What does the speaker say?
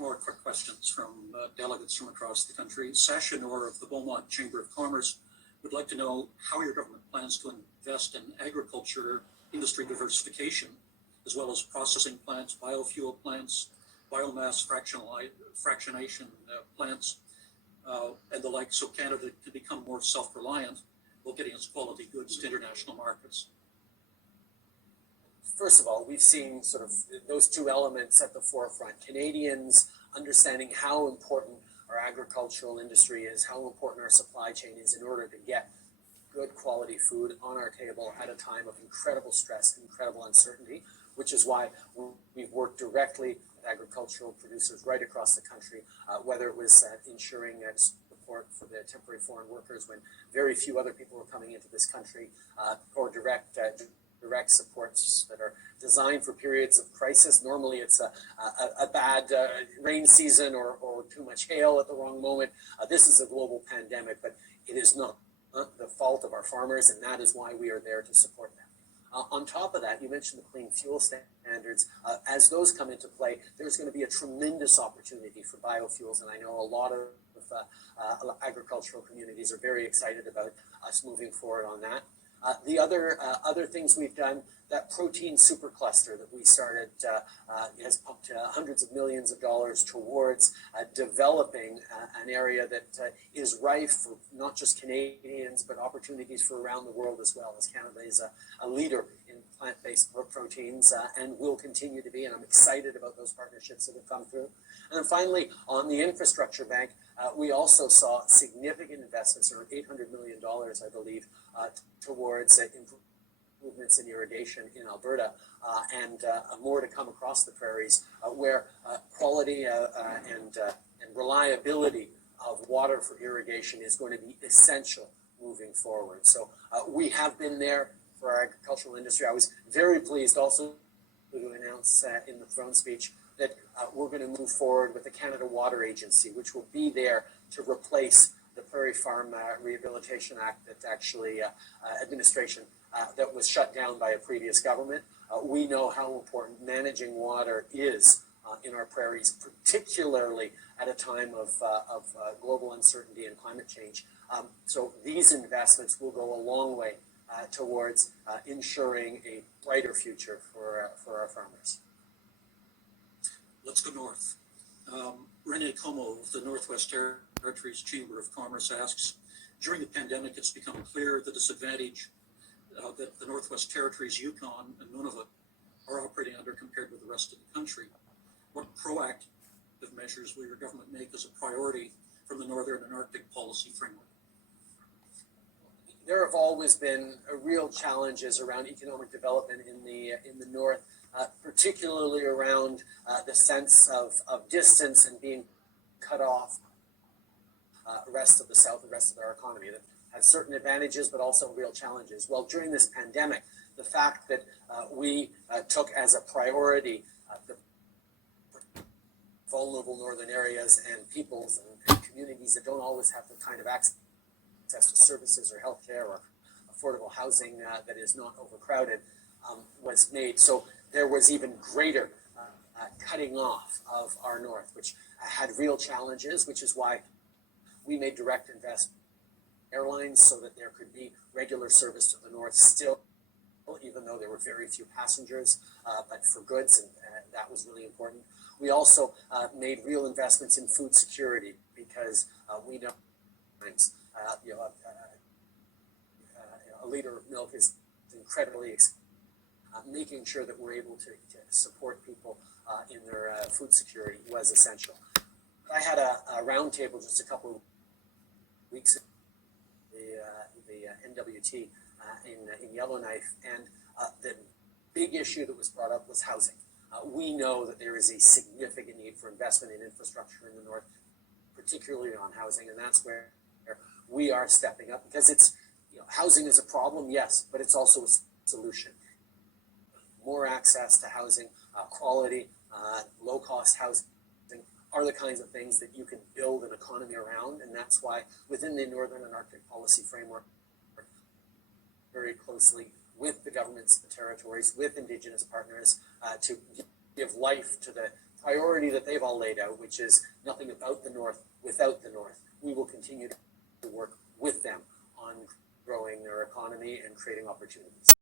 more quick questions from delegates from across the country. Sacha Knorr of the Beaumont Chamber of Commerce would like to know how your government plans to invest in agriculture industry diversification, as well as processing plants, biofuel plants, biomass fractionation plants, and the like, so Canada can become more self-reliant while getting its quality goods to international markets. First of all, we've seen sort of those two elements at the forefront. Canadians understanding how important our agricultural industry is, how important our supply chain is in order to get good quality food on our table at a time of incredible stress and incredible uncertainty, which is why we've worked directly with agricultural producers right across the country, whether it was ensuring support for the temporary foreign workers when very few other people were coming into this country, or direct supports that are designed for periods of crisis. Normally it's a bad rain season or too much hail at the wrong moment. This is a global pandemic, but it is not the fault of our farmers, and that is why we are there to support them. On top of that, you mentioned the clean fuel standards. As those come into play, there's going to be a tremendous opportunity for biofuels, and I know a lot of agricultural communities are very excited about us moving forward on that. The other things we've done, that protein supercluster that we started has pumped hundreds of millions of dollars towards developing an area that is rife for not just Canadians, but opportunities for around the world as well, as Canada is a leader in plant-based proteins and will continue to be, and I'm excited about those partnerships that have come through. And then finally, on the infrastructure bank, we also saw significant investments, around $800 million, I believe, towards improvements in irrigation in Alberta, and more to come across the prairies, where quality and reliability of water for irrigation is going to be essential moving forward. So we have been there for our agricultural industry. I was very pleased also to announce in the throne speech that we're going to move forward with the Canada Water Agency, which will be there to replace the Prairie Farm Rehabilitation Act that actually administration that was shut down by a previous government. We know how important managing water is in our prairies, particularly at a time of global uncertainty and climate change. So these investments will go a long way towards ensuring a brighter future for our farmers. Let's go north. Rene Como of the Northwest Territories Chamber of Commerce asks, during the pandemic, it's become clear the disadvantage that the Northwest Territories, Yukon, and Nunavut are operating under compared with the rest of the country. What proactive measures will your government make as a priority from the Northern and Arctic policy framework? There have always been real challenges around economic development in the North, particularly around the sense of distance and being cut off the rest of the South, the rest of our economy that has certain advantages but also real challenges. Well, during this pandemic, the fact that we took as a priority the vulnerable northern areas and peoples and communities that don't always have the kind of access to services or healthcare or affordable housing that is not overcrowded was made. So there was even greater cutting off of our north, which had real challenges, which is why we made direct investment in airlines so that there could be regular service to the north still, even though there were very few passengers, but for goods, and that was really important. We also made real investments in food security because we know a liter of milk is incredibly expensive. Making sure that we're able to support people in their food security was essential. I had a roundtable just a couple of weeks ago, the NWT in Yellowknife, and the big issue that was brought up was housing. We know that there is a significant need for investment in infrastructure in the north, particularly on housing, and that's where we are stepping up, because it's, housing is a problem, yes, but it's also a solution. More access to housing, quality, low-cost housing are the kinds of things that you can build an economy around, and that's why within the Northern and Arctic Policy Framework, very closely with the governments, the territories, with Indigenous partners, to give life to the priority that they've all laid out, which is nothing about the North without the North. We will continue to work with them on growing their economy and creating opportunities.